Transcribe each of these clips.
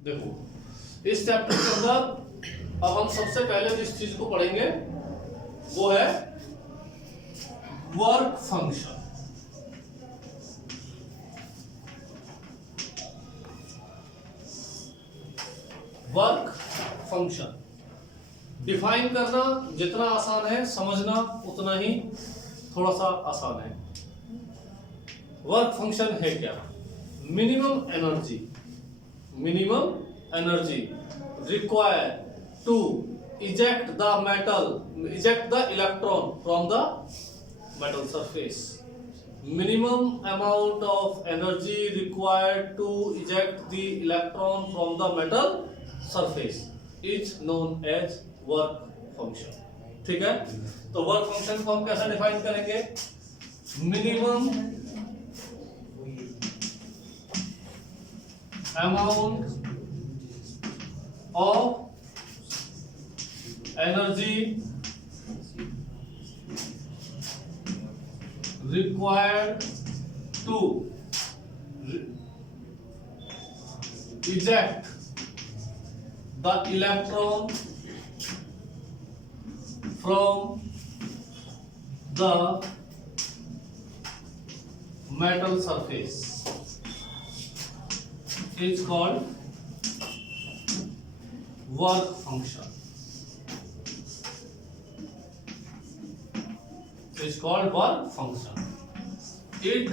देखो इस चैप्टर के अंदर अब हम सबसे पहले जिस चीज को पढ़ेंगे वो है work function. Work function define करना जितना आसान है, समझना उतना ही थोड़ा सा आसान है। वर्क फंक्शन है क्या? Minimum energy require to eject the electron from the metal surface. Minimum amount of energy required to eject the electron from the metal surface is known as work function. ठीक है, तो work function को हम कैसे define करेंगे? Minimum amount of energy required to eject the electron from the metal surface is called work function. Is called work function. It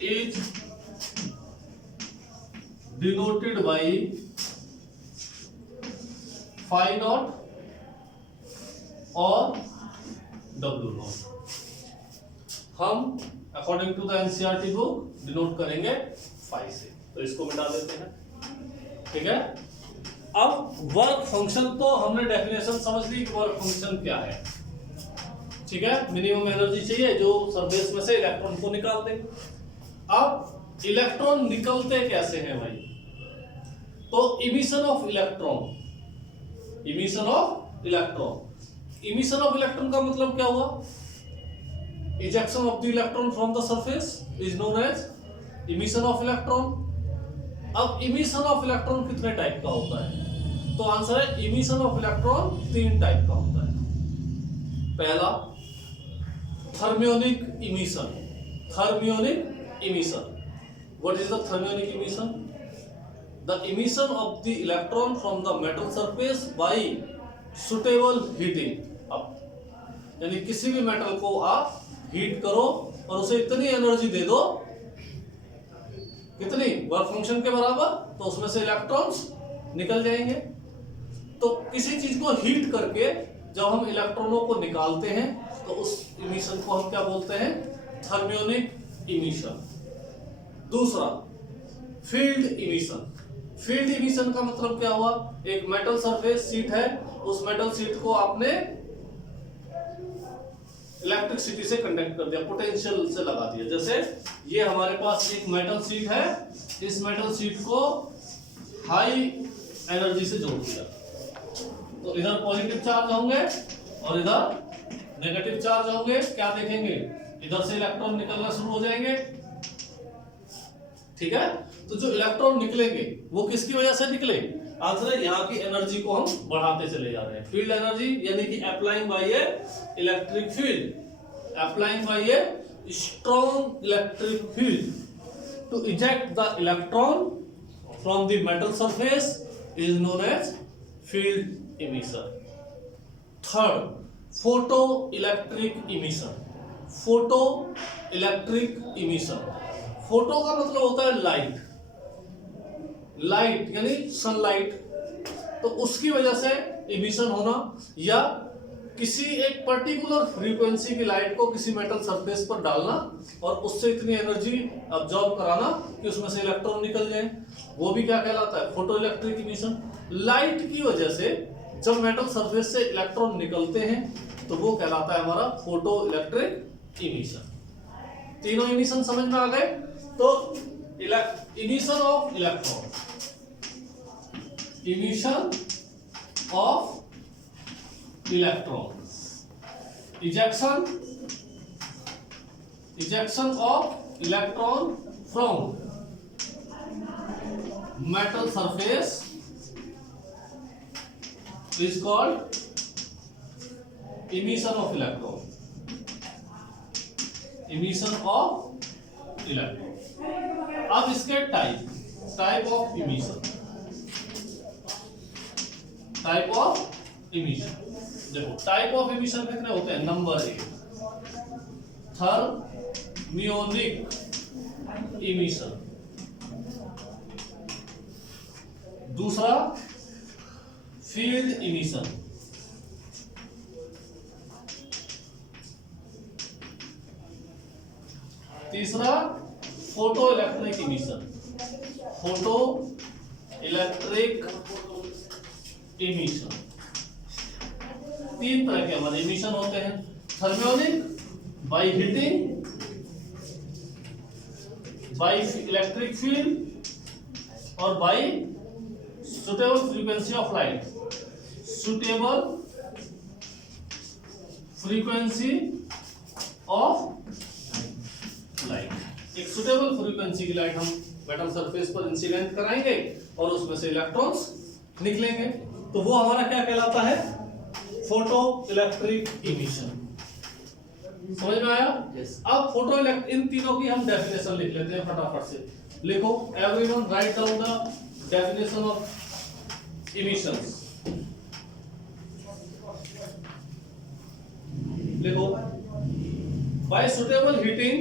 is denoted by phi naught or W naught. हम according to the NCERT book denote करेंगे phi से, तो इसको मिटा देते हैं। ठीक है, अब वर्क फंक्शन तो हमने डेफिनेशन समझ ली कि वर्क फंक्शन क्या है। ठीक है, मिनिमम एनर्जी चाहिए जो सरफेस में से इलेक्ट्रॉन को निकाल दे। अब इलेक्ट्रॉन निकलते कैसे हैं भाई? तो इमिशन ऑफ इलेक्ट्रॉन का मतलब क्या हुआ? Ejection of the electron from the surface is known as emission of electron. अब इमिशन ऑफ इलेक्ट्रॉन कितने टाइप का होता है? तो आंसर है इमिशन ऑफ इलेक्ट्रॉन 3 टाइप का होता है। पहला thermionic emission. What is the thermionic emission? The emission of the electron from the metal surface by suitable heating. अब यानी किसी भी मेटल को आप हीट करो और उसे इतनी एनर्जी दे दो, कितनी? वर्क फंक्शन के बराबर, तो उसमें से इलेक्ट्रॉन्स निकल जाएंगे। तो किसी चीज को हीट करके जब हम इलेक्ट्रॉनों को निकालते हैं तो उस इमिशन को हम क्या बोलते हैं? Thermionic emission. दूसरा फील्ड इमिशन का मतलब क्या हुआ? एक मेटल सरफेस शीट है, उस मेटल शीट को आपने इलेक्ट्रिसिटी से कंडक्ट कर दिया, पोटेंशियल से लगा दिया। जैसे ये हमारे पास एक मेटल शीट है, इस मेटल शीट को हाई एनर्जी से जोड़ दिया, तो इधर पॉजिटिव चार्ज होंगे और इधर नेगेटिव चार्ज होंगे। क्या देखेंगे? इधर से इलेक्ट्रॉन निकलना शुरू हो जाएंगे। ठीक है, तो जो इलेक्ट्रॉन निकलेंगे वो किसकी वजह से निकले? आंसर है यहाँ की एनर्जी को हम बढ़ाते चले जा रहे हैं। फील्ड एनर्जी यानी कि applying by a electric field, applying by a strong electric field to eject the electron from the metal surface is known as field emission. Third photo electric emission. Photo का मतलब होता है light यानी sunlight, तो उसकी वजह से emission होना, या किसी एक पर्टिकुलर फ्रीक्वेंसी की लाइट को किसी मेटल सरफेस पर डालना और उससे इतनी एनर्जी अब्जॉर्ब कराना कि उसमें से इलेक्ट्रॉन निकल जाए, वो भी क्या कहलाता है? Photo electric emission. लाइट की वजह से जब मेटल सरफेस से इलेक्ट्रॉन निकलते हैं तो वो कहलाता है हमारा फोटो इलेक्ट्रिक इमिशन। तीनों इमिशन समझ में आ गए? तो emission of electron, emission of electron, ejection of electron from metal surface is called emission of electron. Emission of electron. अब इसके type of emission, type of emission देखो, टाइप ऑफ इमिशन कितने होते हैं? नंबर 1 थर्मियोनिक इमिशन, दूसरा field emission, तीसरा photo electric emission, photo electric emission. 3 तरह के हमारे इमिशन होते हैं, thermionic, by heating, by electric field और by suitable frequency of light. Suitable frequency of light, एक सुटेबल फ्रीक्वेंसी की लाइट हम मेटल सरफेस पर इंसिडेंट कराएंगे और उसमें से इलेक्ट्रॉन्स निकलेंगे, तो वो हमारा क्या कहलाता है? Photo electric emission. समझ में आया? yes. अब फोटो इन तीनों की हम डेफिनेशन लिख लेते हैं फटाफट से। लिखो, everyone write down the definition of emissions. लिखो, by suitable heating,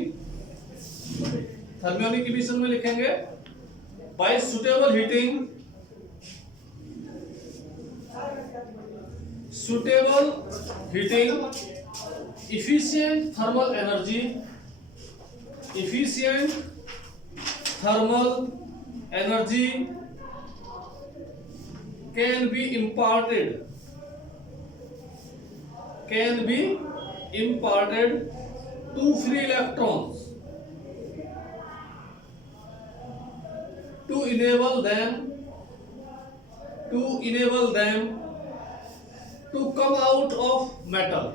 thermionic emission में लिखेंगे by suitable heating, suitable heating, efficient thermal energy, efficient thermal energy can be imparted to free electrons to enable them to come out of metal।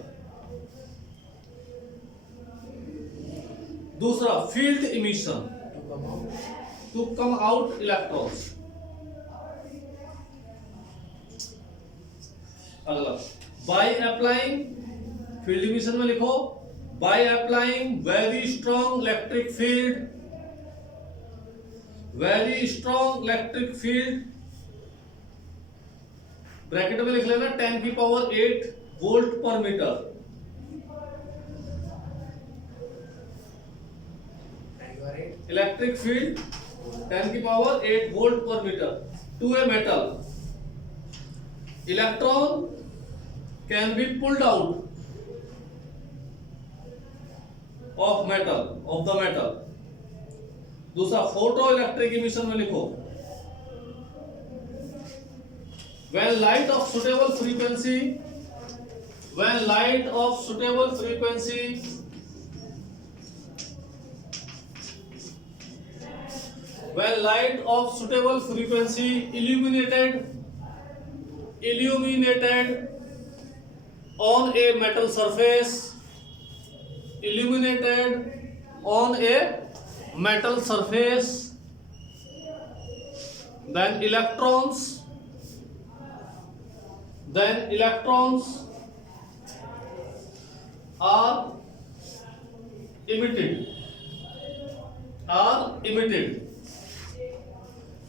दूसरा field emission, to come out electrons। अगला, by applying, field emission में लिखो, by applying very strong electric field, bracket में लिख लेना 10 की power 8 volt per meter. Electric field 10 की power 8 volt per meter to a metal, electron can be pulled out of the metal. दूसरा photo electric emission में लिखो, when light of suitable frequency illuminated on a metal surface, then electrons are emitted.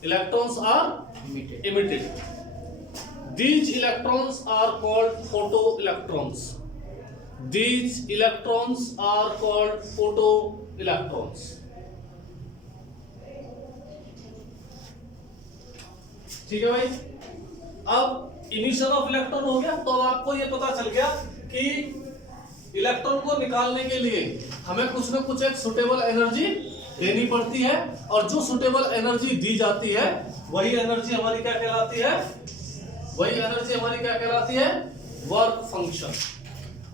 Electrons are emitted. These electrons are called photoelectrons. ठीक है भाई। अब emission of electron हो गया, तो आपको ये पता चल गया कि इलेक्ट्रॉन को निकालने के लिए हमें कुछ न कुछ एक सुटेबल एनर्जी देनी पड़ती है, और जो सुटेबल एनर्जी दी जाती है वही एनर्जी हमारी क्या कहलाती है? Work function.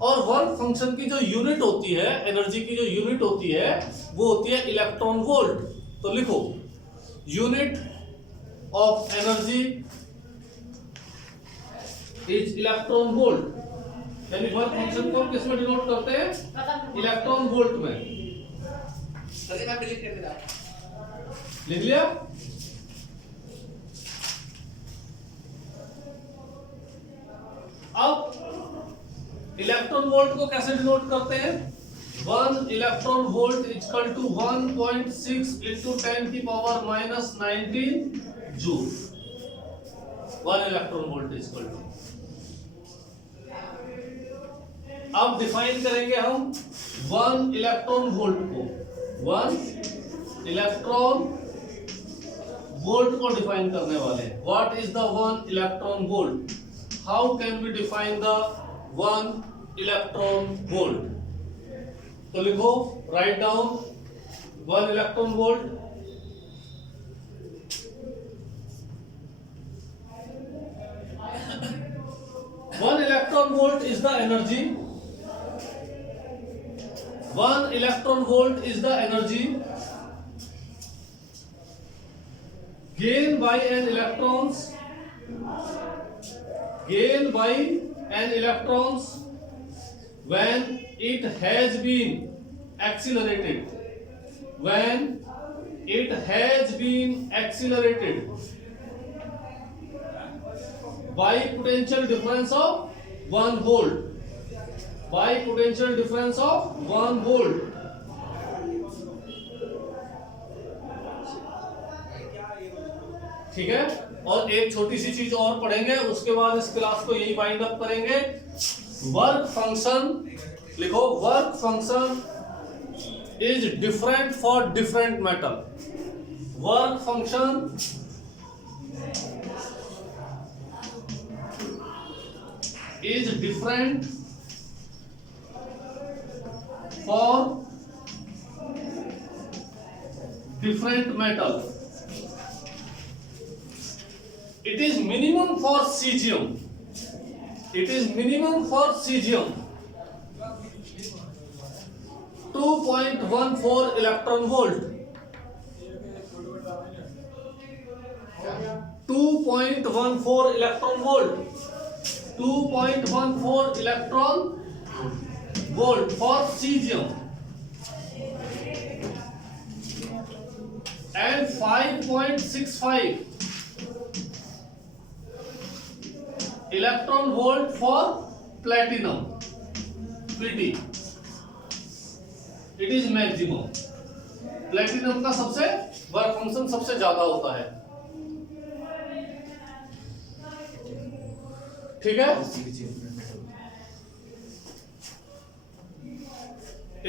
और वर्क फंक्शन की जो यूनिट होती है, एनर्जी की जो यूनिट होती है, वो होती है इलेक्ट्रॉन वोल्ट। तो लिखो, unit of energy is electron volt. यानी वर्क फंक्शन को किस में डिनोट करते हैं? इलेक्ट्रॉन वोल्ट में। लिख लिया? इलेक्ट्रॉन वोल्ट को कैसे डिनोट करते हैं? 1 electron volt equal to 1.6 into 10 की power minus 19 joule. 1 electron volt equal to, अब डिफाइन करेंगे हम 1 इलेक्ट्रॉन वोल्ट को। 1 इलेक्ट्रॉन वोल्ट को डिफाइन करने वाले हैं। What is the 1 electron volt? How can we define the 1 electron volt? तो लिखो, write down 1 electron volt. One electron volt is the energy. 1 electron volt is the energy gained by an electrons. Gained by an electrons when it has been accelerated. When it has been accelerated by potential difference of 1 volt. By potential difference of 1 volt. ठीक है, और एक छोटी सी चीज और पढ़ेंगे, उसके बाद इस क्लास को यही वाइंड अप करेंगे। वर्क फंक्शन लिखो, work function is different for different metal. Work function is different for different metal. It is minimum for cesium. It is minimum for cesium 2.14 electron volt. 2.14 electron volt. 2.14 electron volt for cesium and 5.65 electron volt for platinum Pt. It is maximum. Platinum का सबसे work function सबसे ज्यादा होता है। ठीक है,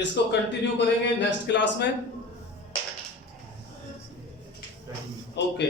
इसको continue करेंगे नेक्स्ट क्लास में। ओके।